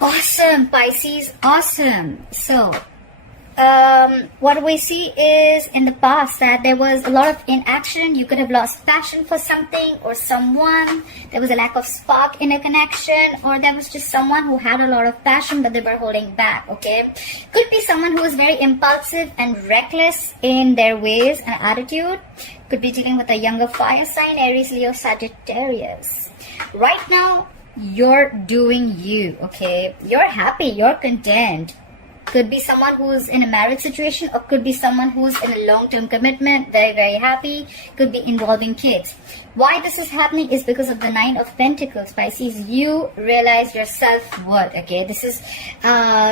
Awesome, Pisces, awesome. So, what we see is in the past that there was a lot of inaction. You could have lost passion for something or someone. There was a lack of spark in a connection, or there was just someone who had a lot of passion but they were holding back, okay? Could be someone who is very impulsive and reckless in their ways and attitude. Could be dealing with a younger fire sign, Aries, Leo, Sagittarius. Right now, you're doing you, okay? You're happy, you're content. Could be someone who's in a marriage situation, or could be someone who's in a long-term commitment, very, very happy. Could be involving kids. Why this is happening is because of the 9 of Pentacles, Pisces. You realize your self-worth, okay? This is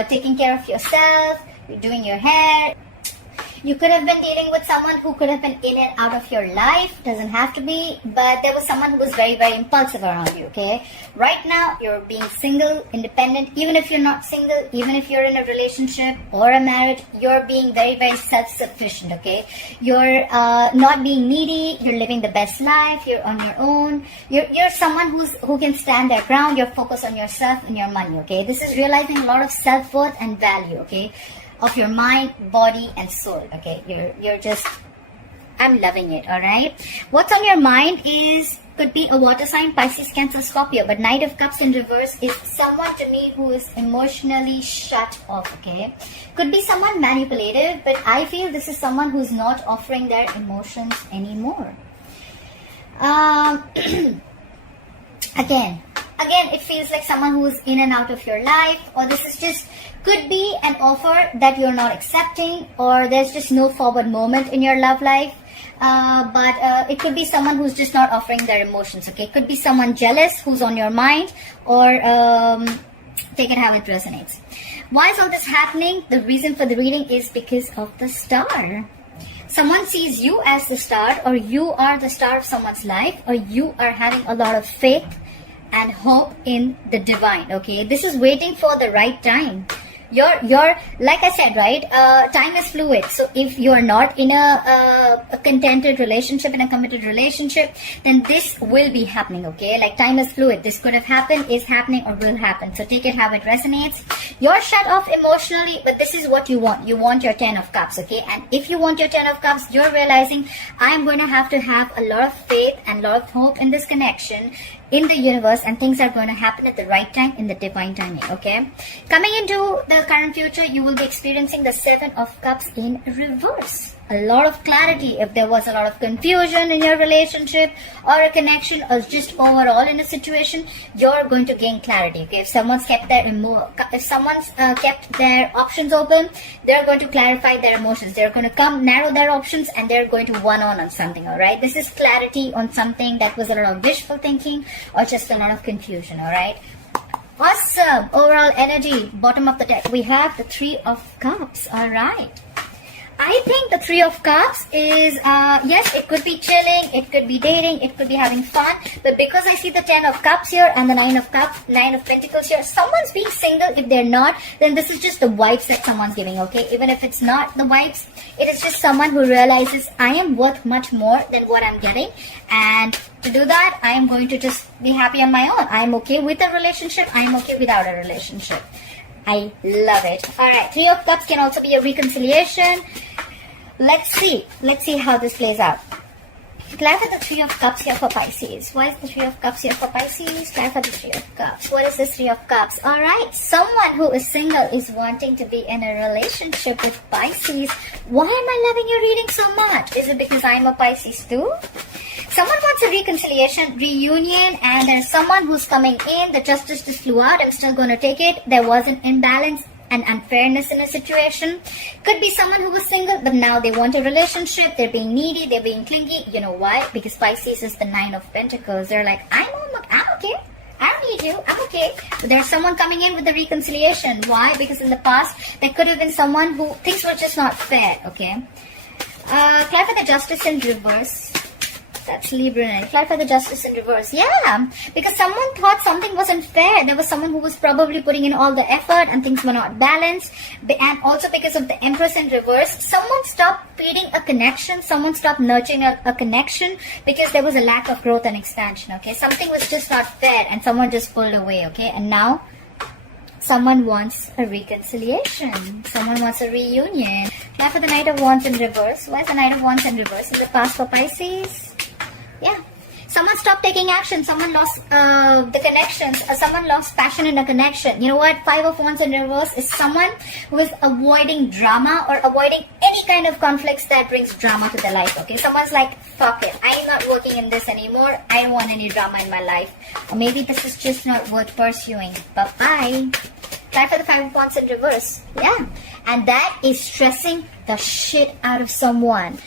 taking care of yourself, you're doing your hair. You could have been dealing with someone who could have been in and out of your life. Doesn't have to be, but there was someone who was very, very impulsive around you, okay? Right now, you're being single, independent. Even if you're not single, even if you're in a relationship or a marriage, you're being very, very self-sufficient, okay? You're not being needy. You're living the best life. You're on your own. You're someone who can stand their ground. You're focused on yourself and your money, okay? This is realizing a lot of self-worth and value, okay? Of your mind, body, and soul, okay? You're just, I'm loving it, all right? What's on your mind is, could be a water sign, Pisces, Cancer, Scorpio, but Knight of Cups in reverse is someone to me who is emotionally shut off, okay? Could be someone manipulative, but I feel this is someone who's not offering their emotions anymore. Again, it feels like someone who's in and out of your life, or this is just, could be an offer that you're not accepting, or there's just no forward moment in your love life. But it could be someone who's just not offering their emotions, okay? Could be someone jealous who's on your mind, or take it how it resonates. Why is all this happening? The reason for the reading is because of the star. Someone sees you as the star, or you are the star of someone's life, or you are having a lot of faith and hope in the divine, okay? This is waiting for the right time. You're like I said, right? Time is fluid. So if you're not in a contented relationship, in a committed relationship, then this will be happening, okay? Like, time is fluid. This could have happened, is happening, or will happen. So take it how it resonates. You're shut off emotionally, but this is what you want. You want your 10 of Cups, okay? And if you want your 10 of Cups, you're realizing, I'm going to have a lot of faith and a lot of hope in this connection, in the universe, and things are going to happen at the right time, in the divine timing, okay? Coming into the current future, you will be experiencing the 7 of Cups in reverse. A lot of clarity. If there was a lot of confusion in your relationship or a connection, or just overall in a situation, you're going to gain clarity, okay? If someone's kept their kept their options open, they're going to clarify their emotions. They're going to narrow their options, and they're going to on something, all right? This is clarity on something that was a lot of wishful thinking or just a lot of confusion, all right? Awesome. Overall energy. Bottom of the deck, we have the 3 of Cups, all right? I think the 3 of Cups is, yes, it could be chilling, it could be dating, it could be having fun, but because I see the 10 of Cups here and the 9 of Pentacles here, someone's being single. If they're not, then this is just the vibes that someone's giving, okay? Even if it's not the vibes, it is just someone who realizes, I am worth much more than what I'm getting, and to do that, I am going to just be happy on my own. I am okay with a relationship, I am okay without a relationship. I love it. Alright, 3 of Cups can also be a reconciliation. Let's see how this plays out. Clarify the 3 of Cups here for Pisces. Why is the 3 of Cups here for Pisces? Clarify the 3 of Cups. What is this 3 of Cups? Alright, someone who is single is wanting to be in a relationship with Pisces. Why am I loving your reading so much? Is it because I'm a Pisces too? Someone wants a reconciliation, reunion, and there's someone who's coming in. The justice just flew out. I'm still going to take it. There was an imbalance and unfairness in a situation. Could be someone who was single, but now they want a relationship. They're being needy. They're being clingy. You know why? Because Pisces is the 9 of Pentacles. They're like, I'm okay. I don't need you. I'm okay. But there's someone coming in with the reconciliation. Why? Because in the past, there could have been someone who things were just not fair, okay? Clarify the justice in reverse. That's Libra. Clarify the justice in reverse. Yeah, because someone thought something wasn't fair. There was someone who was probably putting in all the effort and things were not balanced. And also because of the Empress in reverse, someone stopped feeding a connection. Someone stopped nurturing a connection because there was a lack of growth and expansion, okay? Something was just not fair and someone just pulled away, okay? And now someone wants a reconciliation. Someone wants a reunion. Now for the Knight of Wands in reverse. Why is the Knight of Wands in reverse in the past for Pisces? Yeah. Someone stopped taking action. Someone lost the connections. Someone lost passion in a connection. You know what? Five of Wands in reverse is someone who is avoiding drama or avoiding any kind of conflicts that brings drama to their life. Okay, someone's like, fuck it. I'm not working in this anymore. I don't want any drama in my life. Or maybe this is just not worth pursuing. Bye-bye. Try for the Five of Wands in reverse. Yeah. And that is stressing the shit out of someone.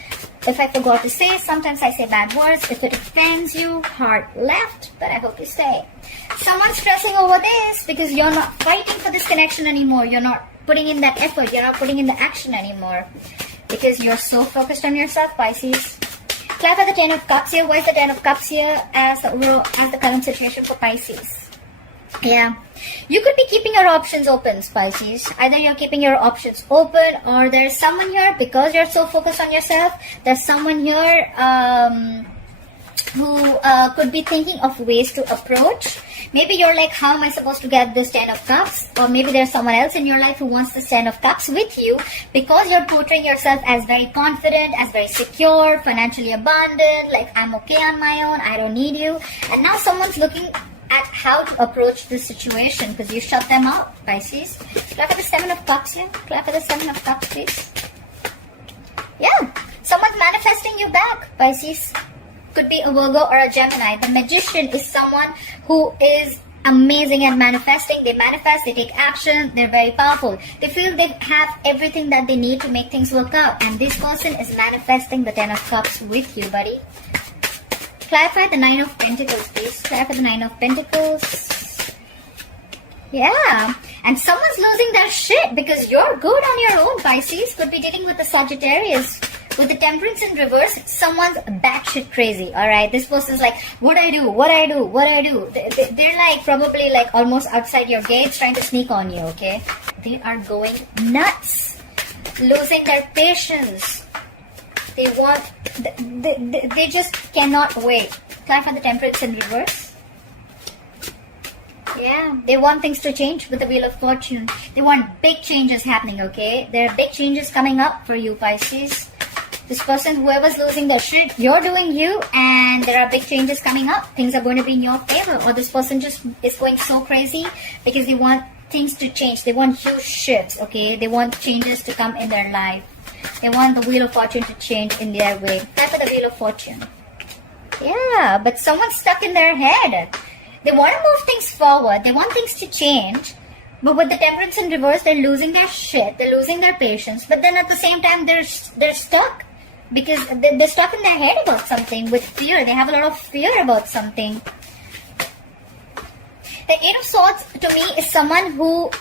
If I forgot to say, sometimes I say bad words. If it offends you, heart left, but I hope you stay. Someone's stressing over this because you're not fighting for this connection anymore. You're not putting in that effort. You're not putting in the action anymore because you're so focused on yourself, Pisces. Clap for the Ten of Cups here. Why is the Ten of Cups here as the current situation for Pisces? Yeah, you could be keeping your options open, Pisces. Either you're keeping your options open or there's someone here, because you're so focused on yourself, there's someone here who could be thinking of ways to approach. Maybe you're like, how am I supposed to get this Ten of Cups? Or maybe there's someone else in your life who wants this Ten of Cups with you because you're portraying yourself as very confident, as very secure, financially abundant, like I'm okay on my own, I don't need you. And now someone's looking at how to approach this situation because you shut them out, Pisces. Clap for the Seven of Cups here. Clap for the Seven of Cups, please. Yeah, someone's manifesting you back, Pisces. Could be a Virgo or a Gemini. The Magician is someone who is amazing at manifesting. They manifest, they take action, they're very powerful. They feel they have everything that they need to make things work out. And this person is manifesting the Ten of Cups with you, buddy. Clarify the Nine of Pentacles, please. Clarify the Nine of Pentacles. Yeah. And someone's losing their shit because you're good on your own, Pisces. Could be dealing with the Sagittarius. With the Temperance in reverse, someone's batshit crazy, alright? This person's like, what I do? What I do? What I do? They're like, probably like almost outside your gates trying to sneak on you, okay? They are going nuts. Losing their patience. They want, they just cannot wait. Clarify the Temperance in reverse. Yeah, they want things to change with the Wheel of Fortune. They want big changes happening, okay? There are big changes coming up for you, Pisces. This person, whoever's losing their shit, you're doing you, and there are big changes coming up. Things are going to be in your favor. Or this person just is going so crazy because they want things to change. They want huge shifts, okay? They want changes to come in their life. They want the Wheel of Fortune to change in their way. Type of the Wheel of Fortune. Yeah, but someone's stuck in their head. They want to move things forward. They want things to change. But with the Temperance in reverse, they're losing their shit. They're losing their patience. But then at the same time, they're stuck. Because they're stuck in their head about something with fear. They have a lot of fear about something. The Eight of Swords to me is someone who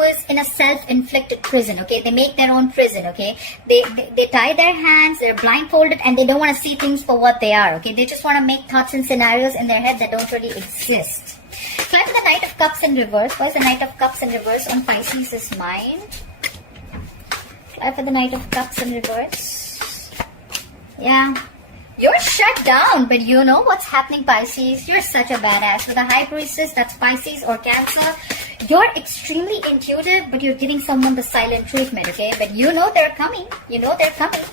is in a self-inflicted prison, okay? They make their own prison, okay? They tie their hands, they're blindfolded, and they don't want to see things for what they are, okay? They just want to make thoughts and scenarios in their head that don't really exist. Try for the Knight of Cups in reverse. Why is the Knight of Cups in reverse on Pisces' mind? Try for the Knight of Cups in reverse. Yeah. You're shut down, but you know what's happening, Pisces. You're such a badass. With a High Priestess, that's Pisces or Cancer. You're extremely intuitive, but you're giving someone the silent treatment, okay? But you know they're coming. You know they're coming.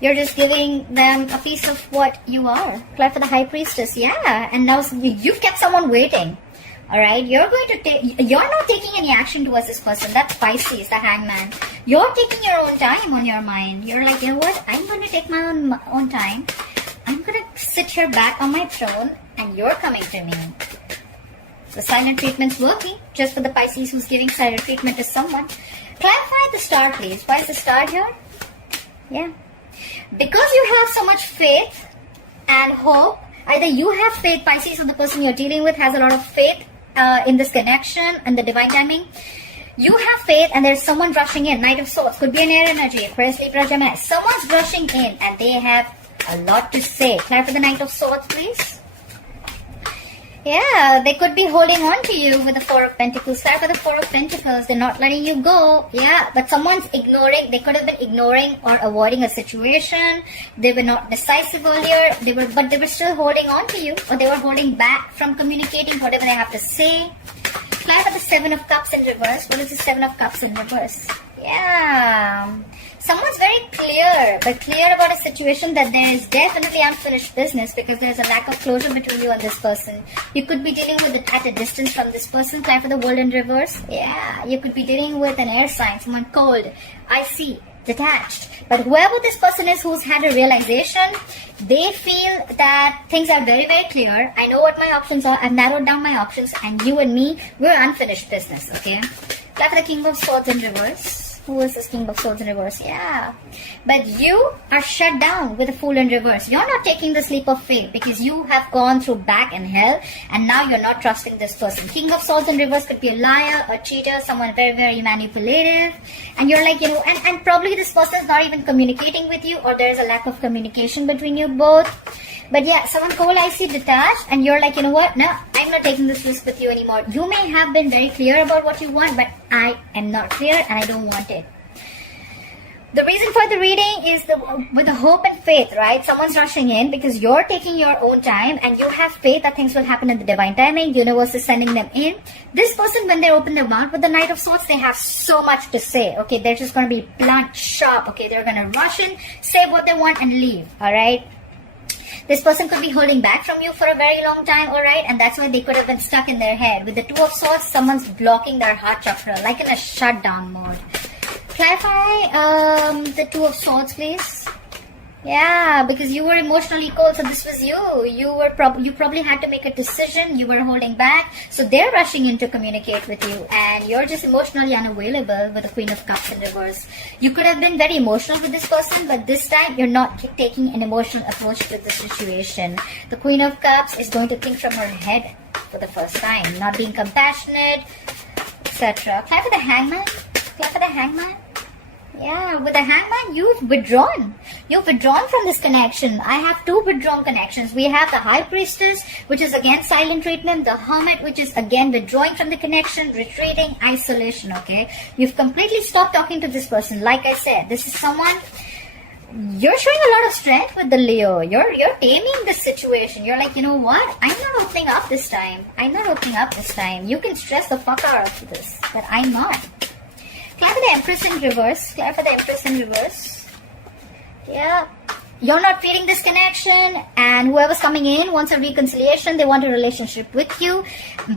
You're just giving them a piece of what you are. Clap for the High Priestess, yeah. And now you've kept someone waiting. Alright, you're not taking any action towards this person. That's Pisces, the Hangman. You're taking your own time on your mind. You're like, you know what? I'm going to take my own time. I'm going to sit here back on my throne and you're coming to me. The silent treatment's working. Just for the Pisces who's giving silent treatment to someone. Clarify the star, please. Why is the star here? Yeah. Because you have so much faith and hope. Either you have faith, Pisces, or the person you're dealing with has a lot of faith in this connection and the divine timing. You have faith and there's someone rushing in. Knight of Swords. Could be an air energy. Aquarius, Libra, Gemini. Someone's rushing in and they have a lot to say. Clarify the Knight of Swords, please. Yeah, they could be holding on to you with the Four of Pentacles. Clarify the Four of Pentacles. They're not letting you go. Yeah, but someone's ignoring. They could have been ignoring or avoiding a situation. They were not decisive earlier. But they were still holding on to you. Or they were holding back from communicating whatever they have to say. Clarify the Seven of Cups in reverse. What is the Seven of Cups in reverse? Yeah. Someone's very clear about a situation that there is definitely unfinished business because there's a lack of closure between you and this person. You could be dealing with it at a distance from this person. Clarify the World in reverse. Yeah. You could be dealing with an air sign, someone cold, icy, detached. But whoever this person is who's had a realization, they feel that things are very, very clear. I know what my options are. I've narrowed down my options, and you and me, we're unfinished business, okay? Clarify the King of Swords in reverse. Who is this King of Swords in reverse? Yeah. But you are shut down with a Fool in reverse. You're not taking the leap of faith because you have gone through back and hell, and now you're not trusting this person. King of Swords in reverse could be a liar, a cheater, someone very, very manipulative. And you're like, and probably this person is not even communicating with you, or there's a lack of communication between you both. But yeah, someone cold, icy, detached, and you're like, you know what? No, I'm not taking this risk with you anymore. You may have been very clear about what you want, but I am not clear and I don't want it. The reason for the reading is with the hope and faith, right? Someone's rushing in because you're taking your own time and you have faith that things will happen in the divine timing. Universe is sending them in. This person, when they open their mouth with the Knight of Swords, they have so much to say. Okay, they're just going to be blunt, sharp. Okay, they're going to rush in, say what they want and leave. All right. This person could be holding back from you for a very long time, alright? And that's why they could have been stuck in their head. With the Two of Swords, someone's blocking their heart chakra, like in a shutdown mode. Clarify the Two of Swords, please. Yeah, because you were emotionally cold, so this was you. You probably had to make a decision. You were holding back, so they're rushing in to communicate with you, and you're just emotionally unavailable with the Queen of Cups in reverse. You could have been very emotional with this person, but this time you're not taking an emotional approach to the situation. The Queen of Cups is going to think from her head for the first time, not being compassionate, etc. Clap for the Hangman. Clap for the Hangman. Yeah, with the Hangman, you've withdrawn. You've withdrawn from this connection. I have two withdrawn connections. We have the High Priestess, which is again silent treatment. The Hermit, which is again withdrawing from the connection, retreating, isolation, okay? You've completely stopped talking to this person. Like I said, this is someone... You're showing a lot of strength with the Leo. You're taming the situation. You're like, you know what? I'm not opening up this time. I'm not opening up this time. You can stress the fuck out of this, but I'm not. Clap for the Empress in reverse. Clap for the Empress in reverse. Yeah. You're not feeling this connection, and whoever's coming in wants a reconciliation. They want a relationship with you.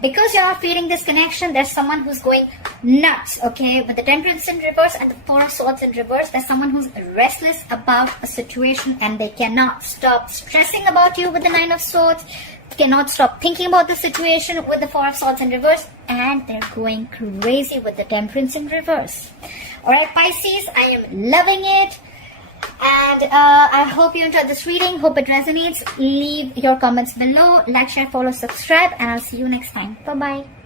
Because you're not feeling this connection, there's someone who's going nuts, okay? With the Temperance in reverse and the Four of Swords in reverse, there's someone who's restless about a situation and they cannot stop stressing about you with the Nine of Swords, cannot stop thinking about the situation with the Four of Swords in reverse, and they're going crazy with the Temperance in reverse. Alright, Pisces, I am loving it. And I hope you enjoyed this reading. Hope it resonates. Leave your comments below. Like, share, follow, subscribe. And I'll see you next time. Bye-bye.